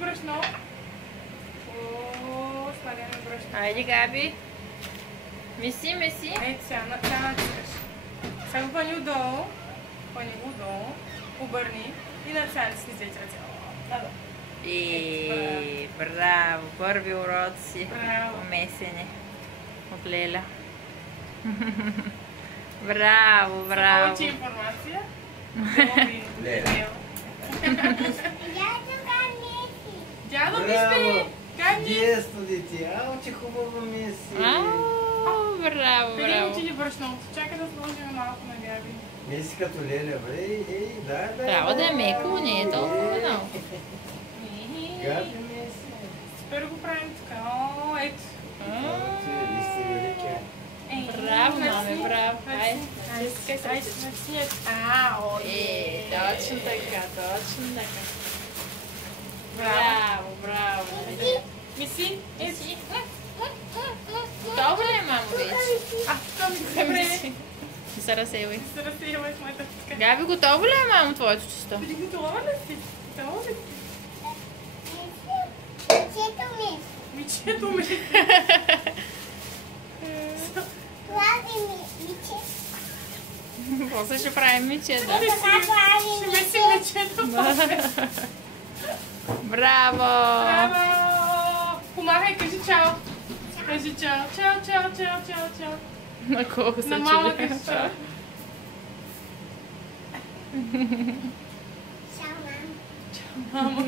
brashno. О, слагаме брашно. Айде, Габи. Меси, меси. Ето сега, натискаш. Сега го пъни отдолу. Пъни го отдолу. Обърни. И на сега да слизайте ръце. И браво, първи урок си. Браво. Месене от Леля. Браво, браво. За повече информация. Леля. Дядо, вижте! Как ни? Детство, дете. Ау, че хубаво Меси. Ау, браво, Къде браво. отиде брашното? Чакай да сложим малко на Габи. Меси като Леля, бе. Ей, да. Трябва да е меко, не е толкова много. Габи Меси. Супер го правим така. О, ето. Ви сте велики. Браво, маме, браво. Айде, Айде, айде. О, точно така, точно така. Браво, браво. Миси, Меси. Готово ли е, мамо, вече? това ми се време. Не се разсейвай. Се разсеяла с моята птика. Габи, готово ли е, мамо, твоето чисто? Ти готова ли си? Готова ли си? Мичето ми. После ще правим миче, да. Ще месим мичето. Браво! Браво! Помахай, кажи чао. Кажи чао. Чао, чао, чао, чао, чао. На колко се На мама чуди? кажи чао. Ciao, Mom. Мама.